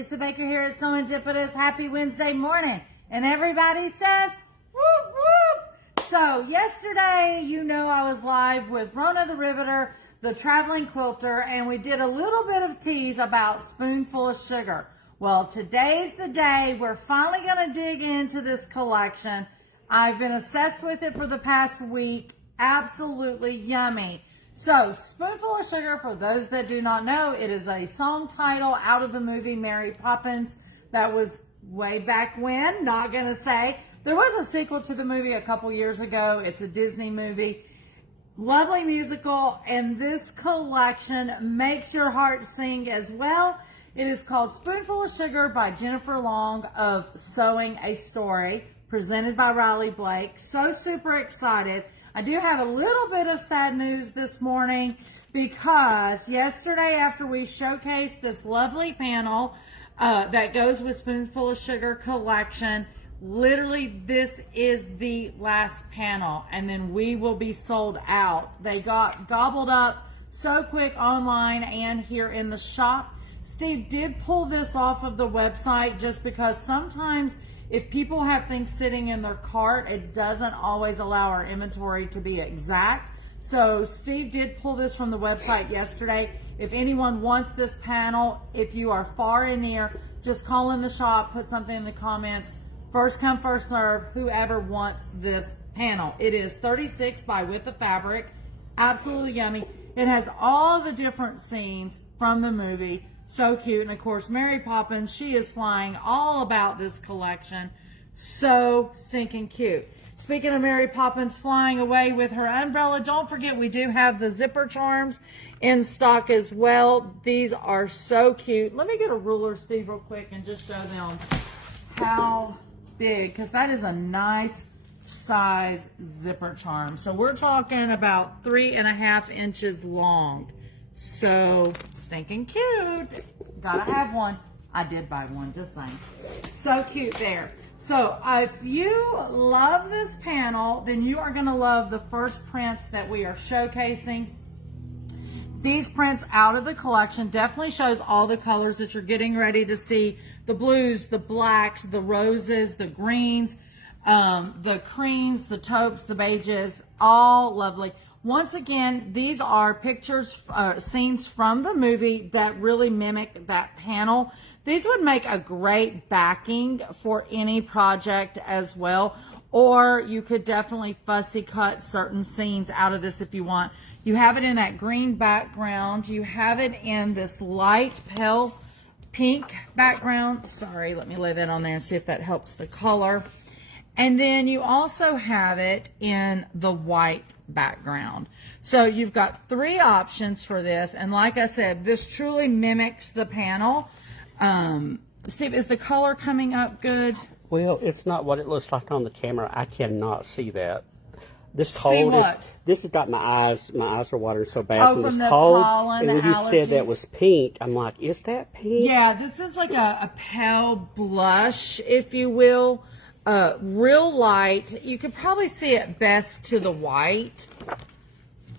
Lisa Baker here at Serendipitous. Happy Wednesday morning. And everybody says, whoop, whoop. So yesterday, you know, I was live with Rona the Riveter, the traveling quilter, and we did a little bit of tease about Spoonful of Sugar. Well, today's the day we're finally going to dig into this collection. I've been obsessed with it for the past week. Absolutely yummy. So, Spoonful of Sugar, for those that do not know, it is a song title out of the movie Mary Poppins that was way back when, not going to say. There was a sequel to the movie a couple years ago. It's a Disney movie. Lovely musical, and this collection makes your heart sing as well. It is called Spoonful of Sugar by Jennifer Long of Sewing a Story, presented by Riley Blake. So super excited. I do have a little bit of sad news this morning because yesterday after we showcased this lovely panel that goes with Spoonful of Sugar collection, literally this is the last panel and then we will be sold out. They got gobbled up so quick online and here in the shop. Steve did pull this off of the website just because sometimes if people have things sitting in their cart, it doesn't always allow our inventory to be exact. So Steve did pull this from the website yesterday. If anyone wants this panel, if you are far and near, just call in the shop, put something in the comments. First come, first serve, whoever wants this panel. It is 36 by Width of Fabric. Absolutely yummy. It has all the different scenes from the movie. So cute. And of course, Mary Poppins, she is flying all about this collection. So stinking cute. Speaking of Mary Poppins flying away with her umbrella, don't forget we do have the zipper charms in stock as well. These are so cute. Let me get a ruler, Steve, real quick and just show them how big, because that is a nice size zipper charm. So we're talking about 3.5 inches long. So stinking cute. Gotta have one. I did buy one, just saying. So cute there. So if you love this panel, then you are gonna love the first prints that we are showcasing. These prints out of the collection definitely shows all the colors that you're getting ready to see. The blues, the blacks, the roses, the greens, the creams, the taupes, the beiges, all lovely. Once again, these are pictures, scenes from the movie that really mimic that panel. These would make a great backing for any project as well. Or you could definitely fussy cut certain scenes out of this if you want. You have it in that green background. You have it in this light pale pink background. Sorry, let me lay that on there and see if that helps the color. And then you also have it in the white background. So you've got 3 options for this. And like I said, this truly mimics the panel. Steve, is the color coming up good? Well, it's not what it looks like on the camera. I cannot see that. This See cold what? This has got my eyes are watering so bad Oh, from from this the cold. pollen, and when the you said that allergies. was pink, I'm like, is that pink? Yeah, this is like a pale blush, if you will. Real light. You could probably see it best to the white.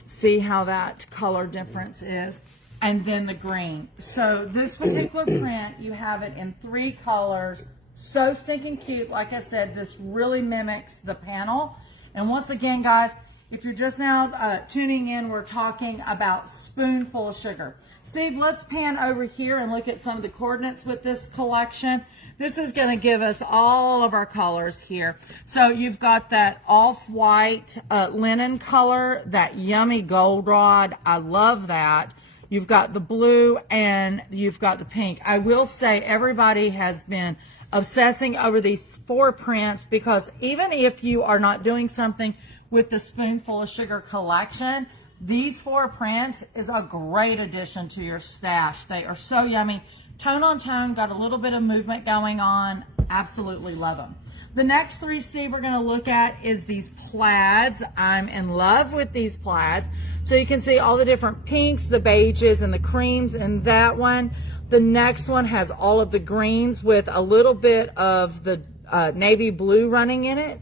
See how that color difference is. And then the green. So this particular print, you have it in 3 colors. So stinking cute. Like I said, this really mimics the panel. And once again, guys, if you're just now tuning in, we're talking about Spoonful of Sugar. Steve, let's pan over here and look at some of the coordinates with this collection. This is going to give us all of our colors here. So you've got that off-white linen color, that yummy goldenrod. I love that. You've got the blue and you've got the pink. I will say everybody has been obsessing over these 4 prints because even if you are not doing something with the Spoonful of Sugar collection, these 4 prints is a great addition to your stash. They are so yummy. Tone on tone, got a little bit of movement going on. Absolutely love them. The next 3, Steve, we're going to look at is these plaids. I'm in love with these plaids. So you can see all the different pinks, the beiges, and the creams in that one. The next one has all of the greens with a little bit of the navy blue running in it.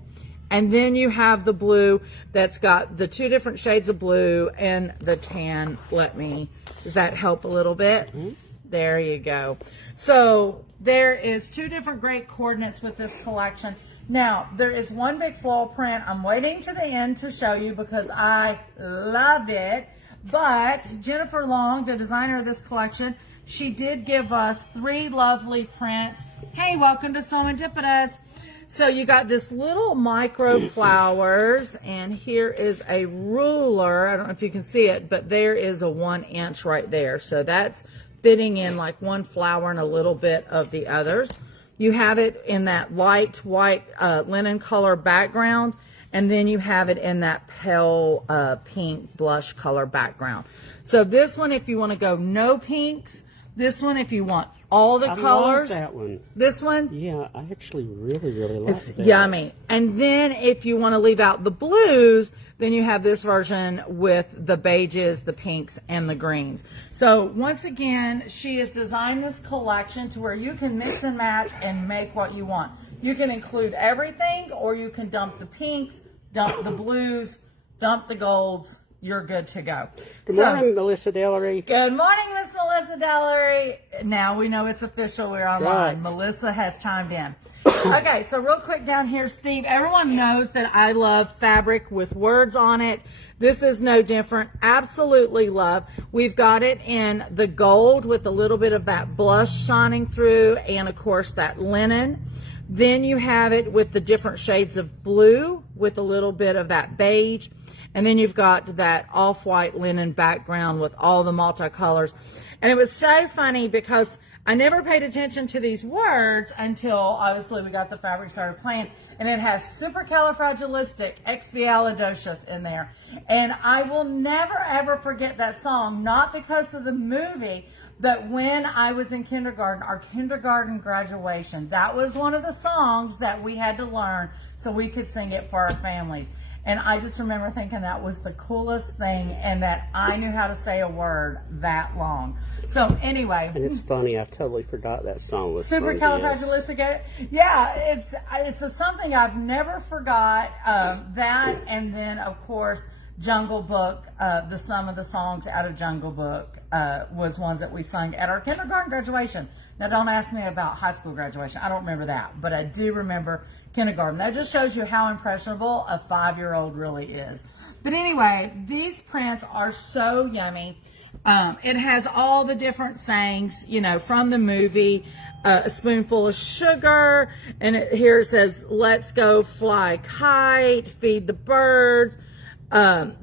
And then you have the blue that's got the 2 different shades of blue and the tan. Does that help a little bit? Mm-hmm. There you go. So There is 2 different great coordinates with this collection. Now, there is one big floral print. I'm waiting to the end to show you because I love it. But Jennifer Long, the designer of this collection, she did give us 3 lovely prints. Hey, welcome to Serendipitous. So you got this little micro flowers, and here is a ruler. I don't know if you can see it, but there is a 1 inch right there. So that's fitting in like one flower and a little bit of the others. You have it in that light white linen color background, and then you have it in that pale pink blush color background. So this one, if you want to go no pinks, this one, if you want all the colors. I love that one. This one? Yeah, I actually really like It's that. yummy. And then if you want to leave out the blues, then you have this version with the beiges, the pinks, and the greens. So once again, she has designed this collection to where you can mix and match and make what you want. You can include everything, or you can dump the pinks, dump the blues, dump the golds. You're good to go. Good morning, Melissa Dellery. Good morning, Miss Melissa Dellery. Now we know it's official. We're online. Right. Melissa has chimed in. Okay, so real quick down here, Steve, everyone knows that I love fabric with words on it. This is no different. Absolutely love. We've got it in the gold with a little bit of that blush shining through, and of course that linen. Then you have it with the different shades of blue with a little bit of that beige. And then you've got that off-white linen background with all the multicolors. And it was so funny because I never paid attention to these words until obviously we got the fabric started playing. And it has supercalifragilisticexpialidocious in there. And I will never ever forget that song, not because of the movie, but when I was in kindergarten, our kindergarten graduation, that was one of the songs that we had to learn so we could sing it for our families. And I just remember thinking that was the coolest thing, and that I knew how to say a word that long. So anyway. And it's funny, I totally forgot that song was Supercalifragilistic. Yeah, it's something I've never forgot. That, and then of course Jungle Book. Some of the songs out of Jungle Book was ones that we sung at our kindergarten graduation. Now don't ask me about high school graduation. I don't remember that, but I do remember kindergarten. That just shows you how impressionable a 5-year-old really is. But anyway, these prints are so yummy. It has all the different sayings, you know, from the movie, A Spoonful of Sugar, and here it says, let's go fly kite, feed the birds.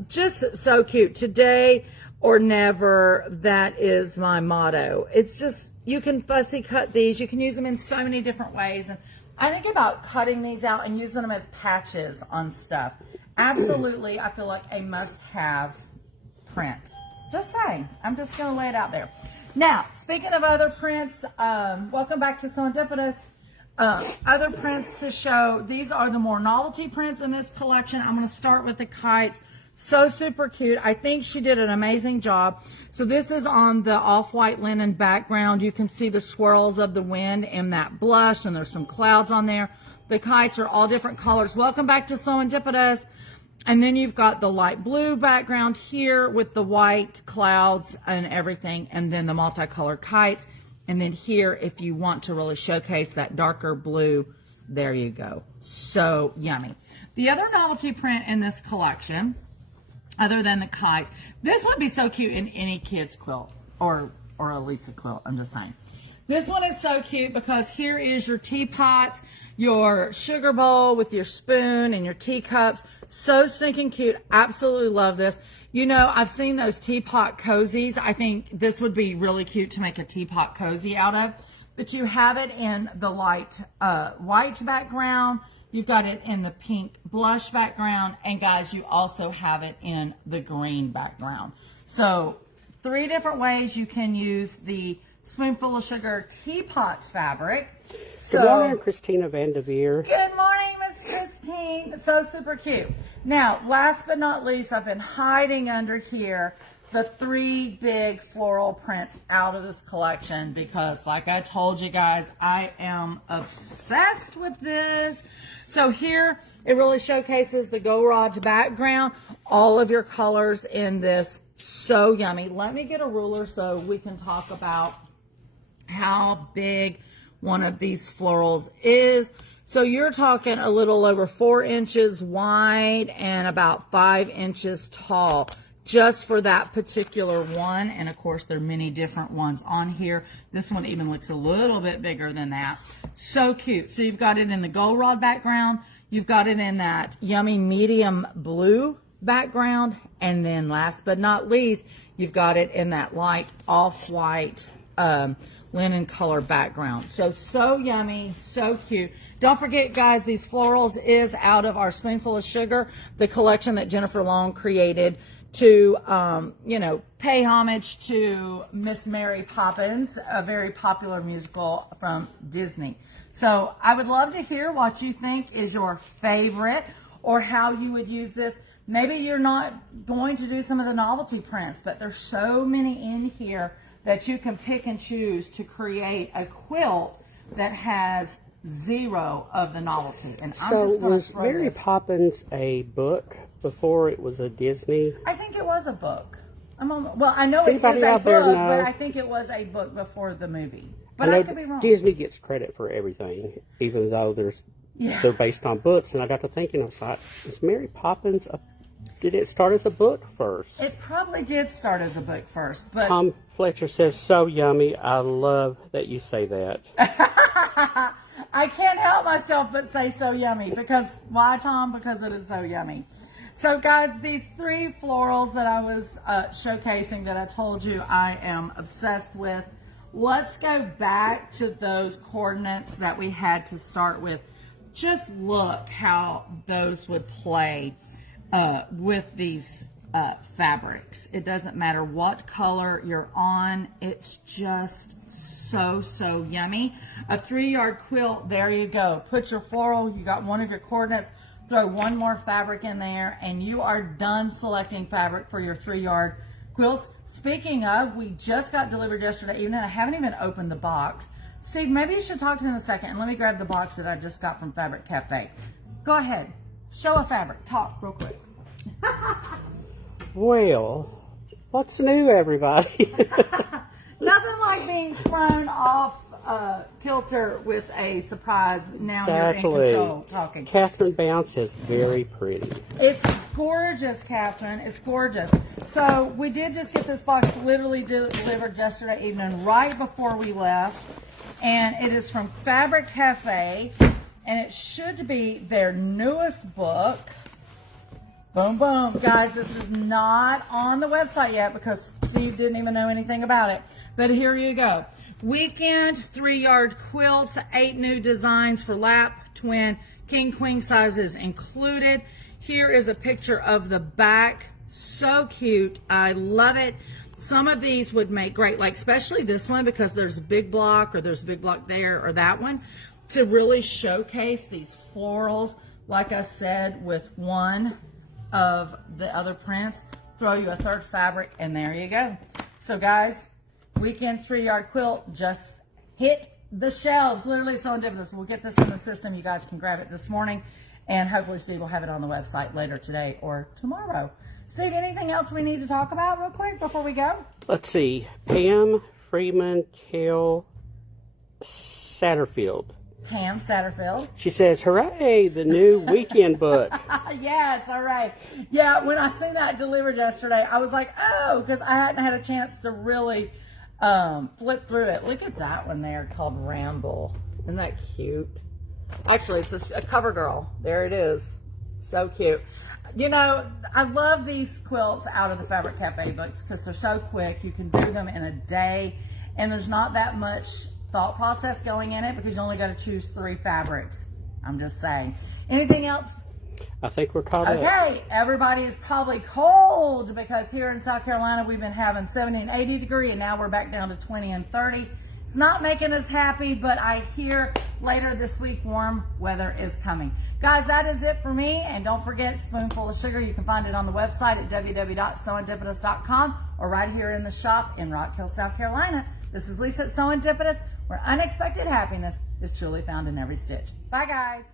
Just so cute. Today or never, that is my motto. It's just, you can fussy cut these. You can use them in so many different ways. And I think about cutting these out and using them as patches on stuff. Absolutely, I feel like a must-have print. Just saying. I'm just going to lay it out there. Now, speaking of other prints, welcome back to Serendipitous. Other prints to show. These are the more novelty prints in this collection. I'm going to start with the kites. So super cute. I think she did an amazing job. So this is on the off-white linen background. You can see the swirls of the wind and that blush, and there's some clouds on there. The kites are all different colors. Welcome back to Serendipitous. And then you've got the light blue background here with the white clouds and everything, and then the multicolored kites. And then here, if you want to really showcase that darker blue, there you go. So yummy. The other novelty print in this collection, other than the kites, this would be so cute in any kid's quilt or a Lisa quilt, I'm just saying. This one is so cute because here is your teapots, your sugar bowl with your spoon and your teacups. So stinking cute. Absolutely love this. You know, I've seen those teapot cozies. I think this would be really cute to make a teapot cozy out of. But you have it in the light white background. You've got it in the pink blush background. And guys, you also have it in the green background. So 3 different ways you can use the Spoonful of Sugar teapot fabric. Good morning, Christina Vanderveer. Good morning, Miss Christine. So super cute. Now, last but not least, I've been hiding under here the 3 big floral prints out of this collection because, like I told you guys, I am obsessed with this. So here, it really showcases the Gorage background, all of your colors in this. So yummy. Let me get a ruler so we can talk about how big one of these florals is. So you're talking a little over 4 inches wide and about 5 inches tall, just for that particular one. And of course, there are many different ones on here. This one even looks a little bit bigger than that. So cute. So you've got it in the goldenrod background. You've got it in that yummy medium blue background. And then last but not least, you've got it in that light off-white linen color background. So yummy, so cute. Don't forget, guys, these florals is out of our Spoonful of Sugar, the collection that Jennifer Long created to, you know, pay homage to Miss Mary Poppins, a very popular musical from Disney. So I would love to hear what you think is your favorite or how you would use this. Maybe you're not going to do some of the novelty prints, but there's so many in here that you can pick and choose to create a quilt that has 0 of the novelty. And I'm just going to throw Mary this. Poppins a book before it was a Disney? I think it was a book. Well, I know it is Anybody a out there book, know? but I think it was a book before the movie. But I could be wrong. Disney gets credit for everything, even though they're based on books. And I got to thinking, I was like, is Mary Poppins did it start as a book first? It probably did start as a book first, but Tom Fletcher says, so yummy. I love that you say that. I can't help myself but say so yummy. Because why, Tom? Because it is so yummy. So guys, these 3 florals that I was showcasing that I told you I am obsessed with, let's go back to those coordinates that we had to start with. Just look how those would play with these fabrics. It doesn't matter what color you're on. It's just so yummy. A 3-yard quilt, there you go. Put your floral, you got one of your coordinates, throw one more fabric in there, and you are done selecting fabric for your 3-yard quilts. Speaking of, we just got delivered yesterday evening. I haven't even opened the box. Steve, maybe you should talk to me in a second, and let me grab the box that I just got from Fabric Cafe. Go ahead. Show a fabric. Talk real quick. Well, what's new, everybody? Nothing like being thrown off kilter with a surprise. Now you're in control talking. Catherine Bounce is very pretty. It's gorgeous, Catherine. It's gorgeous. So we did just get this box literally delivered yesterday evening, right before we left. And it is from Fabric Cafe. And it should be their newest book. Boom, boom. Guys, this is not on the website yet because Steve didn't even know anything about it. But here you go. Weekend 3-yard quilts, 8 new designs for lap, twin, king, queen sizes included. Here is a picture of the back. So cute. I love it. Some of these would make great, like especially this one because there's a big block or there's a big block there or that one, to really showcase these florals. Like I said, with one of the other prints, throw you a 3rd fabric, and there you go. So guys, weekend 3-yard quilt just hit the shelves. Literally so ridiculous. We'll get this in the system. You guys can grab it this morning, and hopefully Steve will have it on the website later today or tomorrow. Steve, anything else we need to talk about real quick before we go? Let's see. Pam Freeman Kell Satterfield. Pam Satterfield. She says, hooray, the new weekend book. Yes, all right. Yeah, when I seen that delivered yesterday, I was like, oh, because I hadn't had a chance to really flip through it. Look at that one there called Ramble. Isn't that cute? Actually, it's a cover girl. There it is. So cute. You know, I love these quilts out of the Fabric Cafe books because they're so quick. You can do them in a day, and there's not that much thought process going in it because you only got to choose 3 fabrics. I'm just saying. Anything else? I think we're caught up. Okay, everybody is probably cold because here in South Carolina we've been having 70 and 80 degree, and now we're back down to 20 and 30. It's not making us happy, but I hear later this week warm weather is coming. Guys, that is it for me. And don't forget, Spoonful of Sugar. You can find it on the website at www.sewindipitous.com or right here in the shop in Rock Hill, South Carolina. This is Lisa at Sewindipitous, where unexpected happiness is truly found in every stitch. Bye, guys.